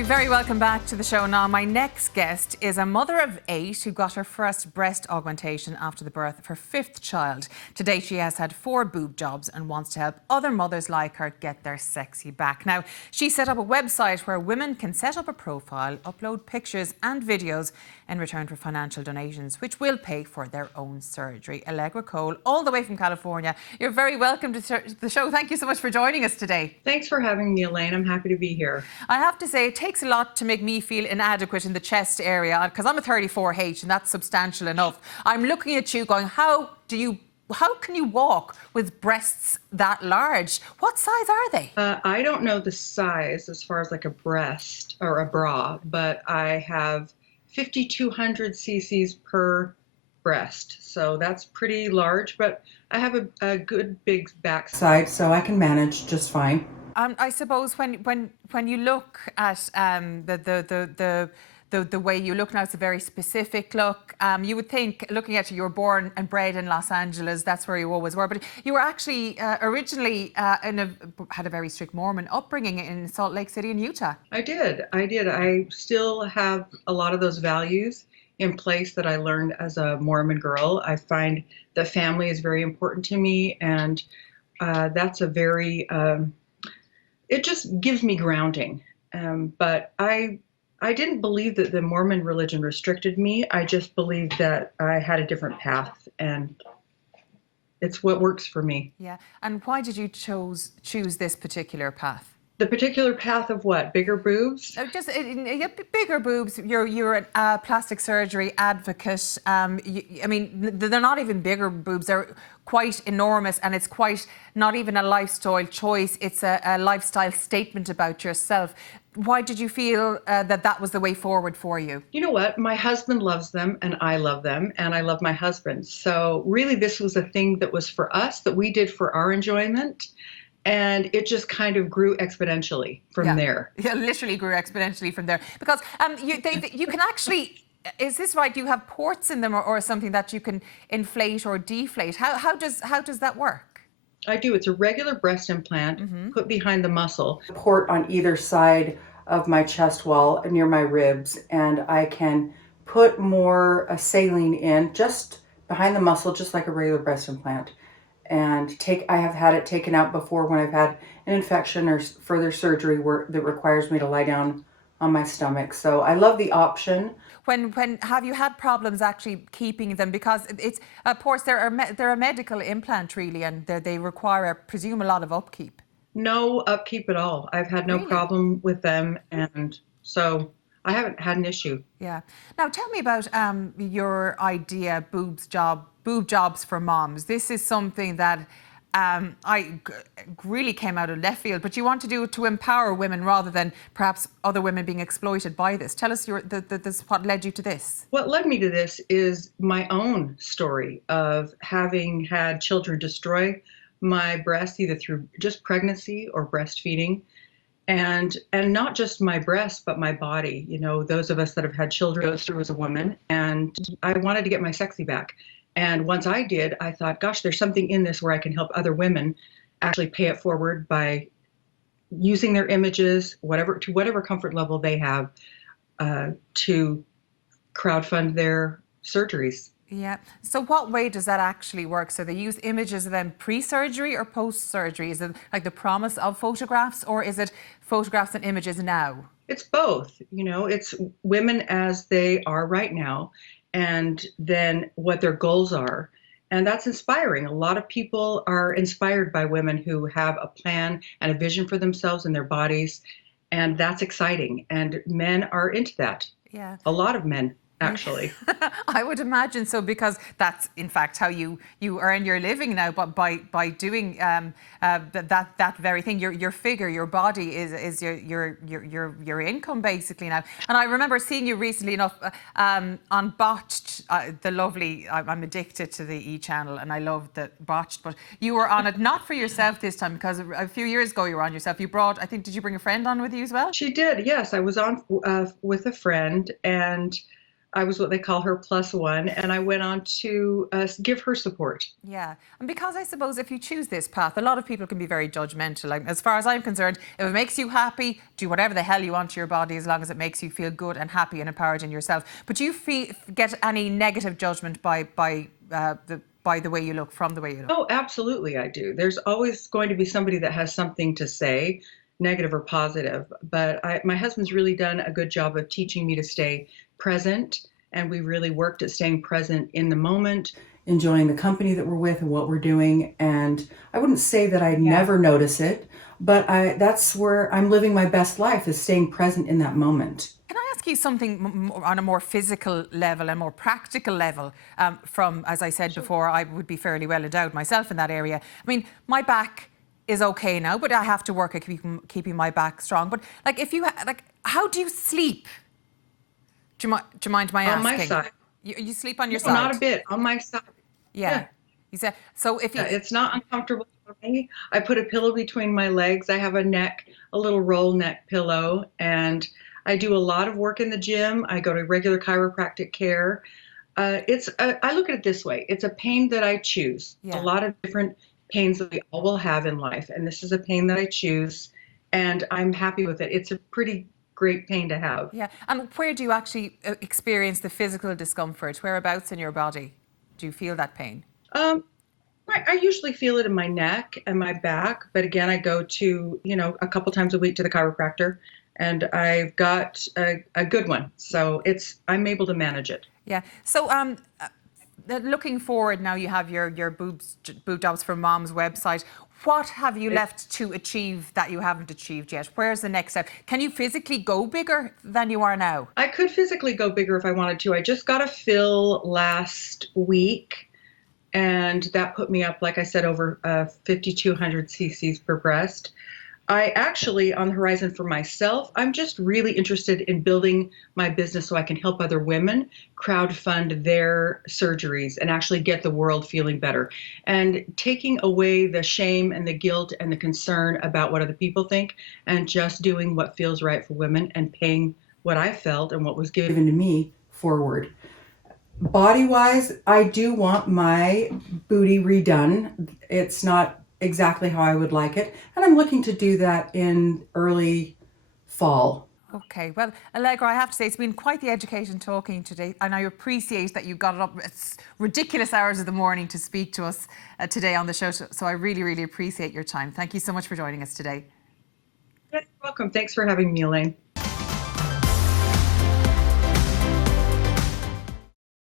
You're very welcome back to the show. Now, my next guest is a mother of 8 who got her first breast augmentation after the birth of her 5th child. To date, she has had 4 boob jobs and wants to help other mothers like her get their sexy back. Now, she set up a website where women can set up a profile, upload pictures and videos in return for financial donations, which will pay for their own surgery. Allegra Cole, all the way from California. You're very welcome to the show. Thank you so much for joining us today. Thanks for having me, Elaine. I'm happy to be here. I have to say, it takes a lot to make me feel inadequate in the chest area, because I'm a 34H and that's substantial enough. I'm looking at you going, how can you walk with breasts that large? What size are they? I don't know the size as far as like a breast or a bra, but I have 5,200 cc's per breast. So that's pretty large, but I have a good big backside, so I can manage just fine. I suppose when you look at the way you look now, it's a very specific look. You would think, looking at you were born and bred in Los Angeles, that's where you always were. But you were actually originally had a very strict Mormon upbringing in Salt Lake City in Utah. I did. I still have a lot of those values in place that I learned as a Mormon girl. I find that family is very important to me, and that's a very it just gives me grounding. But I didn't believe that the Mormon religion restricted me. I just believed that I had a different path, and it's what works for me. Yeah. And why did you choose this particular path? The particular path of what? Bigger boobs? Just bigger boobs. You're a plastic surgery advocate. I mean, they're not even bigger boobs. They're quite enormous, and it's quite not even a lifestyle choice. It's a lifestyle statement about yourself. Why did you feel that was the way forward for you? You know what? My husband loves them, and I love them, and I love my husband. So really, this was a thing that was for us, that we did for our enjoyment. And it just kind of grew exponentially from there. Yeah, literally grew exponentially from there. Because you can actually, is this right? You have ports in them or something that you can inflate or deflate. How does that work? I do. It's a regular breast implant put behind the muscle. Port on either side of my chest wall near my ribs, and I can put more saline in just behind the muscle, just like a regular breast implant. And I have had it taken out before when I've had an infection or further surgery that requires me to lie down on my stomach. So I love the option. When have you had problems actually keeping them? Because it's, of course, they're a medical implant really, and they require, I presume, a lot of upkeep. No upkeep at all. I've had no problem with them, and so I haven't had an issue. Yeah. Now tell me about your idea, boob jobs for moms. This is something that really came out of left field, but you want to do it to empower women rather than perhaps other women being exploited by this. Tell us what led you to this. What led me to this is my own story of having had children destroy my breasts, either through just pregnancy or breastfeeding. And not just my breasts, but my body. You know, those of us that have had children goes through as a woman, and I wanted to get my sexy back. And once I did, I thought, gosh, there's something in this where I can help other women actually pay it forward by using their images, to whatever comfort level they have, to crowdfund their surgeries. Yeah. So what way does that actually work? So they use images of them pre-surgery or post-surgery? Is it like the promise of photographs, or is it photographs and images now? It's both. You know, it's women as they are right now, and then what their goals are. And that's inspiring. A lot of people are inspired by women who have a plan and a vision for themselves and their bodies. And that's exciting. And men are into that. Yeah. A lot of men, actually. I would imagine so, because that's in fact how you earn your living now, but by doing that very thing. Your figure, your body is your income basically now. And I remember seeing you recently enough on Botched, the lovely. I'm addicted to the E channel, and I love the Botched. But you were on it not for yourself this time, because a few years ago you were on yourself. You brought, I think, did you bring a friend on with you as well? She did, yes. I was on with a friend, and I was what they call her plus one, and I went on to give her support. Yeah, and because I suppose if you choose this path, a lot of people can be very judgmental. Like, as far as I'm concerned, if it makes you happy, do whatever the hell you want to your body, as long as it makes you feel good and happy and empowered in yourself. But do you get any negative judgment by the way you look, from the way you look? Oh, absolutely, I do. There's always going to be somebody that has something to say, negative or positive. But my husband's really done a good job of teaching me to stay present, and we really worked at staying present in the moment, enjoying the company that we're with and what we're doing. And I wouldn't say that I never notice it, but that's where I'm living my best life, is staying present in that moment. Can I ask you something on a more physical level and more practical level? From, as I said before, I would be fairly well endowed myself in that area. I mean, my back is okay now, but I have to work at keeping my back strong. But like, if you like, how do you sleep? Do you mind my asking? On my side. You sleep on your No, side? not a bit. On my side. Yeah. Yeah. You said so. If you, Yeah, it's not uncomfortable for me. I put a pillow between my legs. I have a little roll neck pillow, and I do a lot of work in the gym. I go to regular chiropractic care. I look at it this way. It's a pain that I choose. A yeah. lot of different pains that we all will have in life, and this is a pain that I choose, and I'm happy with it. It's a pretty great pain to have. Yeah. And where do you actually experience the physical discomfort? Whereabouts in your body do you feel that pain? Um, I usually feel it in my neck and my back, but again, I go to, a couple times a week to the chiropractor, and I've got a good one. So I'm able to manage it. Yeah. So, looking forward now, you have your boob jobs for Mom's website. What have you left to achieve that you haven't achieved yet? Where's the next step? Can you physically go bigger than you are now? I could physically go bigger if I wanted to. I just got a fill last week, and that put me up, like I said, over 5,200 cc's per breast. I actually, on the horizon for myself, I'm just really interested in building my business so I can help other women crowdfund their surgeries and actually get the world feeling better. And taking away the shame and the guilt and the concern about what other people think, and just doing what feels right for women and paying what I felt and what was given to me forward. Body wise, I do want my booty redone. It's not exactly how I would like it, and I'm looking to do that in early fall. Okay, well, Allegra, I have to say it's been quite the education talking today, and I appreciate that you got up at ridiculous hours of the morning to speak to us today on the show. So I really, really appreciate your time. Thank you so much for joining us today. You're welcome. Thanks for having me, Elaine.